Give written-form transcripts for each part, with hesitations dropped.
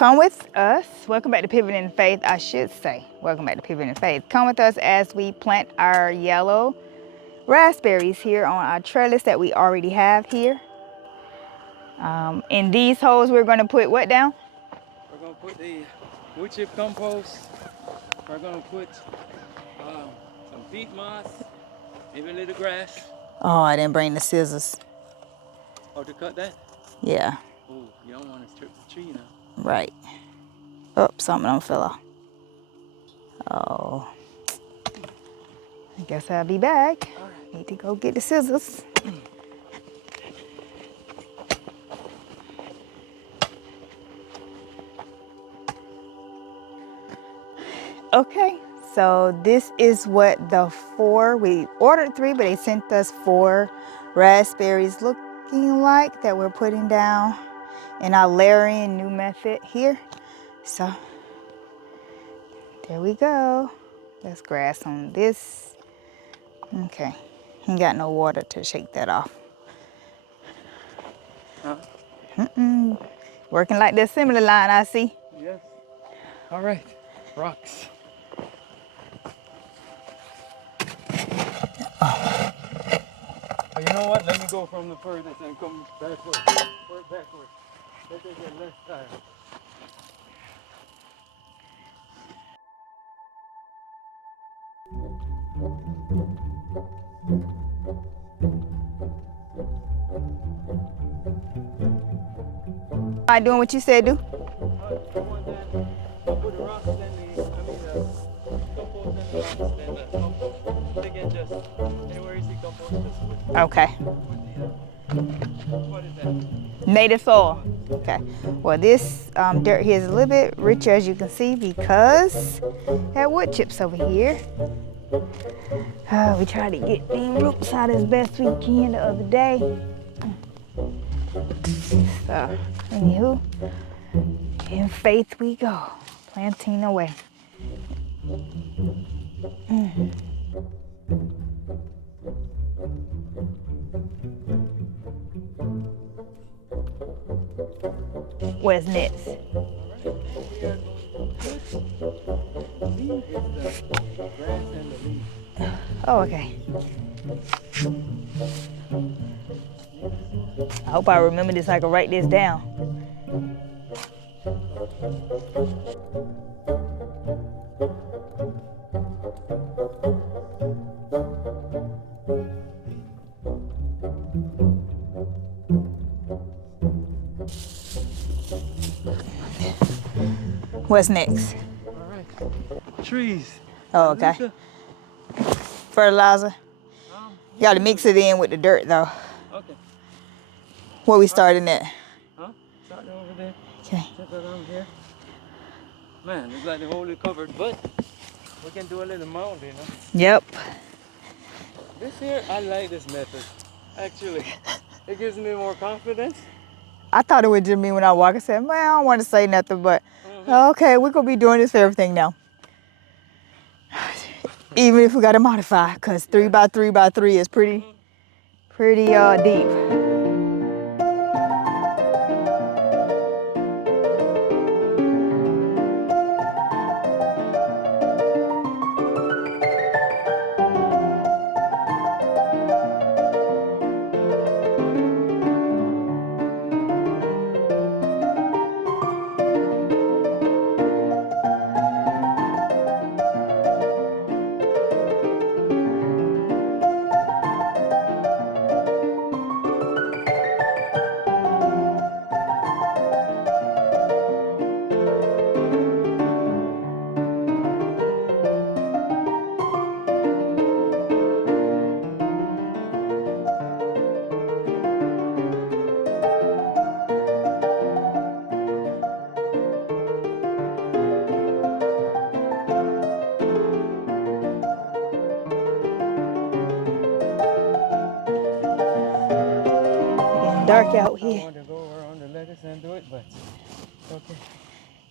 Come with us. Welcome back to Pivot in Faith, I should say. Welcome back to Pivot in Faith. Come with us as we plant our yellow raspberries here on our trellis that we already have here. In these holes, we're going to put what down? We're going to put the wood chip compost. We're going to put some peat moss, maybe a little grass. Oh, I didn't bring the scissors. Oh, to cut that? Yeah. Oh, you don't want to strip the tree now. Right. Oh, something on fell off. Oh. I guess I'll be back. All right. Need to go get the scissors. Okay, so this is what we ordered 3, but they sent us 4 raspberries looking like that we're putting down in our layering new method here. So there we go. There's grass on this. Okay, ain't got no water to shake that off. Working like the assembly line, I see. Yes. All right. Rocks. Oh, you know what? Let me go from the furthest and come backward. Work backward. Let it get less tired. Am I doing what you said do? Put the rocks, then compost, then the rocks, then the compost. Again, just anywhere you see compost, just put Okay. what is that? Native soil. Okay. Well, this dirt here is a little bit richer, as you can see, because that wood chips over here. We tried to get these roots out as best we can the other day. So, anywho, in faith we go, planting away. What's next? Oh, okay. I hope I remember this so I can write this down. What's next? All right. Trees. Oh, okay. Fertilizer. You gotta mix it in with the dirt though. Okay. Where we starting at? Huh? Starting over there. Okay. Just around here. Man, looks like the hole is covered, but we can do a little mound, you know. Yep. This here, I like this method. Actually, it gives me more confidence. I thought it would just mean when I walk, I said, well, I don't want to say nothing, but okay, we're gonna be doing this for everything now. Even if we gotta modify, because 3 by 3 by 3 is pretty deep. Dark out here. I want to go around the lettuce and do it, but okay.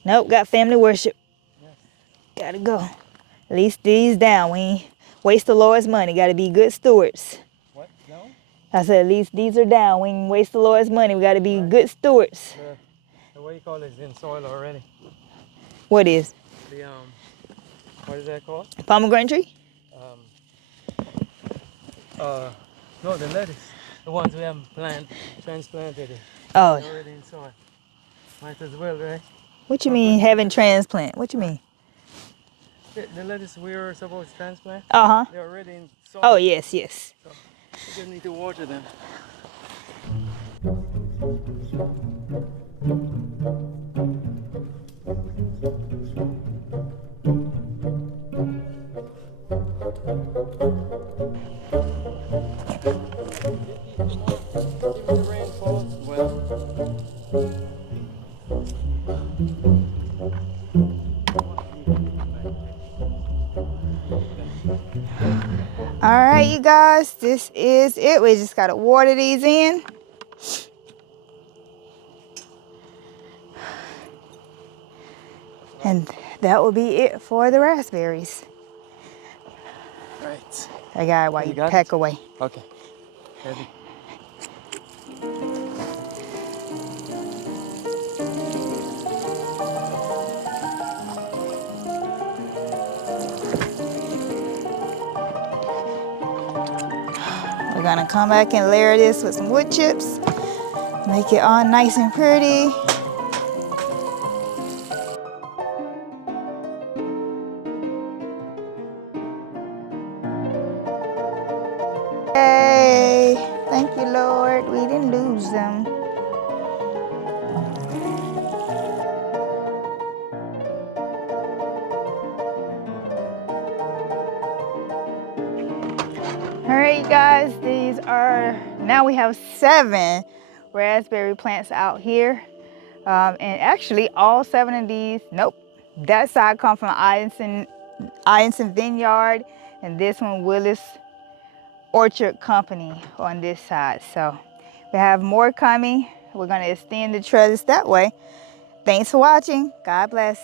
Nope, got family worship. Yes. Gotta go. At least these down. We ain't waste the Lord's money. Gotta be good stewards. What? No? I said, at least these are down. We ain't waste the Lord's money. We gotta be good stewards. The what you call it is in soil already. What is? The what is that called? Pomegranate tree? Um, no, the lettuce. The ones we haven't transplanted. Oh, They're already in soil. Might as well, right? what you How good mean is having lettuce? transplant? What you mean? The lettuce we were supposed to transplant, Uh-huh. they're already in Oh, soil. yes, yes. So we just need to water them. Even the rain falls, well, All right, you guys, this is it. We just got to water these in. And that will be it for the raspberries. right. I got it while You you got pack it? away. Okay. Ready? We're gonna come back and layer this with some wood chips. Make it all nice and pretty. Yay! Thank you, Lord. We didn't lose them. All right, guys, these are, now we have 7 raspberry plants out here. And actually all 7 of these, nope, that side come from Ianson Vineyard, and this one Willis Orchard Company on this side. So we have more coming. We're gonna extend the trellis that way. Thanks for watching. God bless.